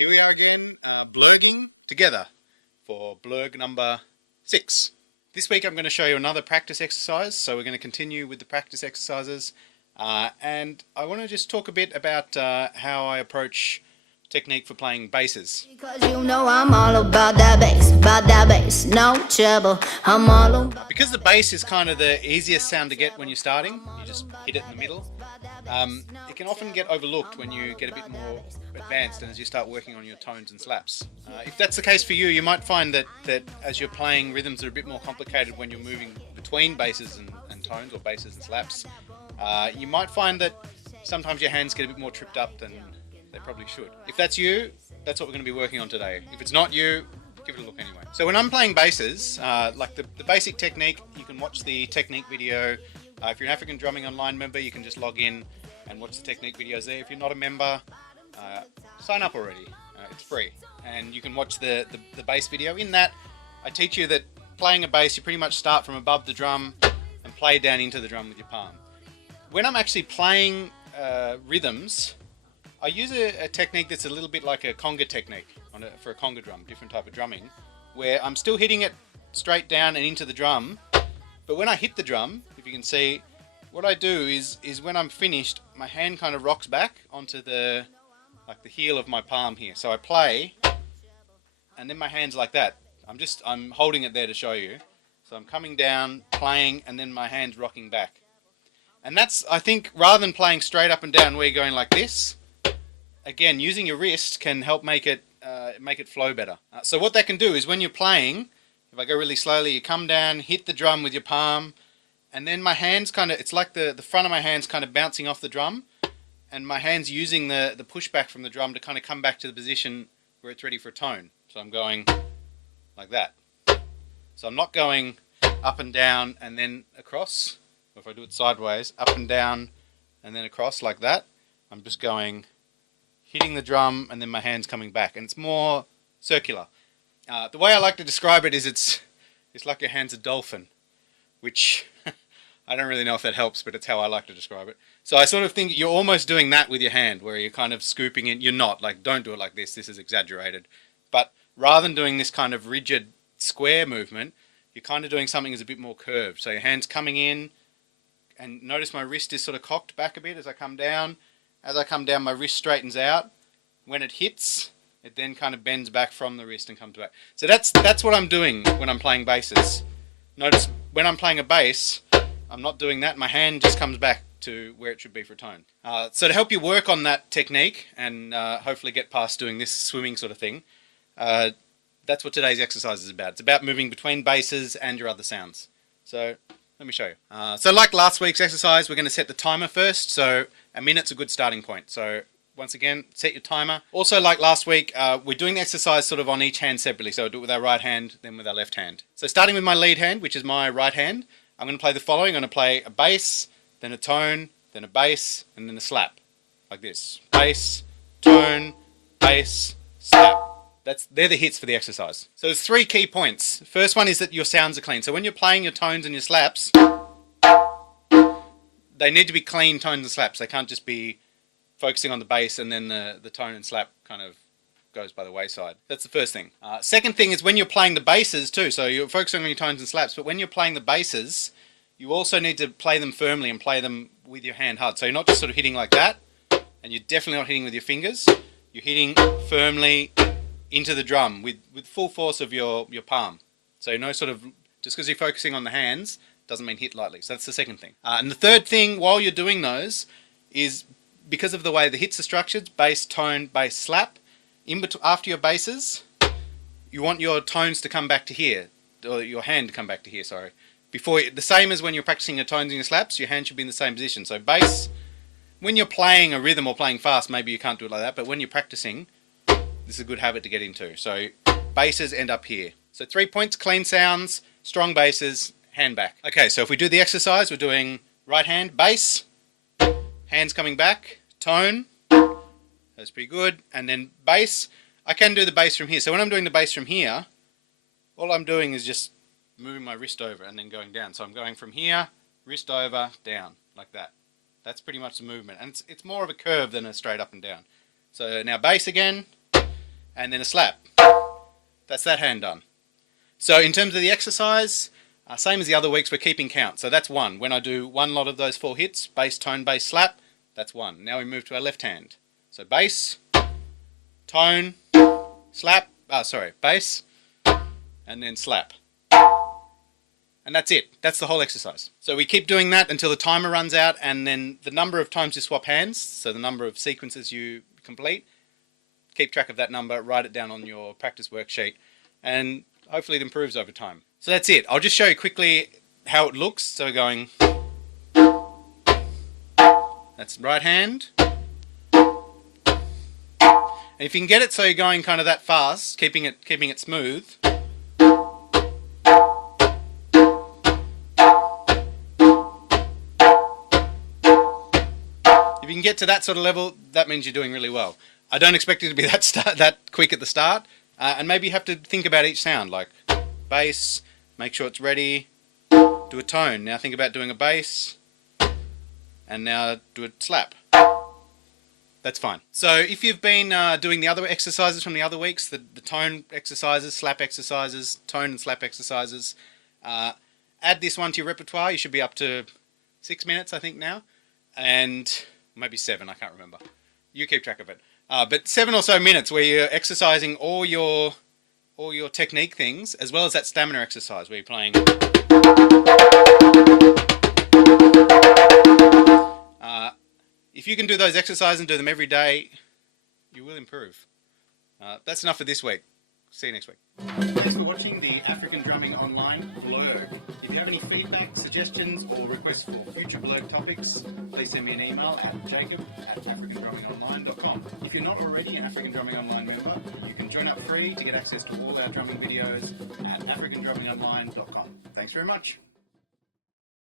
Here we are again, blurging together for blurg number 6. This week I'm going to show you another practice exercise, so we're going to continue with the practice exercises, and I want to just talk a bit about how I approach technique for playing basses. Because you know I'm all about that bass, no trouble, I'm all about. Because the bass is kind of the easiest sound to get when you're starting, you just hit it in the middle. It can often get overlooked when you get a bit more advanced and as you start working on your tones and slaps. If that's the case for you, you might find that as you're playing rhythms that are a bit more complicated when you're moving between basses and tones, or basses and slaps, you might find that sometimes your hands get a bit more tripped up than they probably should. If that's you, that's what we're going to be working on today. If it's not you, give it a look anyway. So when I'm playing basses, like the basic technique, you can watch the technique video. If you're an African Drumming Online member, you can just log in and watch the technique videos there. If you're not a member, sign up already. It's free. And you can watch the bass video. In that, I teach you that playing a bass, you pretty much start from above the drum and play down into the drum with your palm. When I'm actually playing rhythms, I use a technique that's a little bit like a conga technique for a conga drum, different type of drumming, where I'm still hitting it straight down and into the drum, but when I hit the drum, if you can see, what I do is when I'm finished, my hand kind of rocks back onto the heel of my palm here. So I play, and then my hand's like that. I'm holding it there to show you. So I'm coming down, playing, and then my hand's rocking back. And that's, I think, rather than playing straight up and down where you're going like this, again, using your wrist can help make it flow better. So what that can do is when you're playing, if I go really slowly, you come down, hit the drum with your palm, and then my hands kind of, it's like the front of my hands kind of bouncing off the drum, and my hands using the pushback from the drum to kind of come back to the position where it's ready for a tone. So I'm going like that. So I'm not going up and down and then across, or if I do it sideways, up and down and then across like that. I'm just going, hitting the drum, and then my hands coming back, and it's more circular. The way I like to describe it is it's like your hand's a dolphin, which I don't really know if that helps, but it's how I like to describe it. So I sort of think you're almost doing that with your hand, where you're kind of scooping it. You're not, like, don't do it like this is exaggerated. But rather than doing this kind of rigid square movement, you're kind of doing something that's a bit more curved. So your hand's coming in, and notice my wrist is sort of cocked back a bit as I come down. As I come down, my wrist straightens out. When it hits, it then kind of bends back from the wrist and comes back. So that's what I'm doing when I'm playing basses. Notice when I'm playing a bass, I'm not doing that. My hand just comes back to where it should be for a tone. So to help you work on that technique and hopefully get past doing this swimming sort of thing, that's what today's exercise is about. It's about moving between basses and your other sounds. So let me show you. So like last week's exercise, we're going to set the timer first. So a minute's a good starting point. So once again, set your timer. Also, like last week, we're doing the exercise sort of on each hand separately. So I'll do it with our right hand, then with our left hand. So starting with my lead hand, which is my right hand, I'm going to play the following. I'm going to play a bass, then a tone, then a bass, and then a slap. Like this. Bass, tone, bass, slap. They're the hits for the exercise. So there's 3 key points. First one is that your sounds are clean. So when you're playing your tones and your slaps, they need to be clean tones and slaps. They can't just be focusing on the bass and then the tone and slap kind of goes by the wayside. That's the first thing. Second thing is when you're playing the basses too. So you're focusing on your tones and slaps, but when you're playing the basses, you also need to play them firmly and play them with your hand hard. So you're not just sort of hitting like that, and you're definitely not hitting with your fingers. You're hitting firmly into the drum with full force of your palm. So no sort of, just because you're focusing on the hands doesn't mean hit lightly. So that's the second thing. And the third thing while you're doing those is because of the way the hits are structured, bass, tone, bass, slap, after your basses, you want your tones to come back to here, or your hand to come back to here, sorry. The same as when you're practicing your tones and your slaps, your hand should be in the same position. So bass, when you're playing a rhythm or playing fast, maybe you can't do it like that, but when you're practicing, this is a good habit to get into. So basses end up here. So 3 points, clean sounds, strong basses, hand back. Okay, so if we do the exercise, we're doing right hand, bass, hands coming back, tone, that's pretty good, and then bass. I can do the bass from here. So when I'm doing the bass from here, all I'm doing is just moving my wrist over and then going down. So I'm going from here, wrist over, down, like that. That's pretty much the movement. And it's more of a curve than a straight up and down. So now bass again, and then a slap. That's that hand done. So in terms of the exercise, same as the other weeks, we're keeping count. So that's 1. When I do one lot of those 4 hits, bass, tone, bass, slap, that's 1. Now we move to our left hand. So bass, tone, slap, bass, and then slap. And that's it. That's the whole exercise. So we keep doing that until the timer runs out, and then the number of times you swap hands, so the number of sequences you complete, keep track of that number, write it down on your practice worksheet, and hopefully it improves over time. So that's it. I'll just show you quickly how it looks. So we're going, that's right hand. And if you can get it so you're going kind of that fast, keeping it smooth, if you can get to that sort of level, that means you're doing really well. I don't expect it to be that quick at the start, and maybe you have to think about each sound, like bass, make sure it's ready, do a tone, now think about doing a bass, and now do a slap. That's fine. So if you've been doing the other exercises from the other weeks, the tone exercises, slap exercises, tone and slap exercises, add this one to your repertoire. You should be up to 6 minutes, I think, now, and maybe 7, I can't remember. You keep track of it. But 7 or so minutes where you're exercising all your technique things, as well as that stamina exercise where you're playing. If you can do those exercises and do them every day, you will improve. That's enough for this week. See you next week. Thanks for watching the African Drumming Online blurb. If you have any feedback, suggestions, or requests for future blurb topics, please send me an email at jacob@africandrummingonline.com. If you're not already an African Drumming Online member, you can join up free to get access to all our drumming videos at africandrummingonline.com. Thanks very much.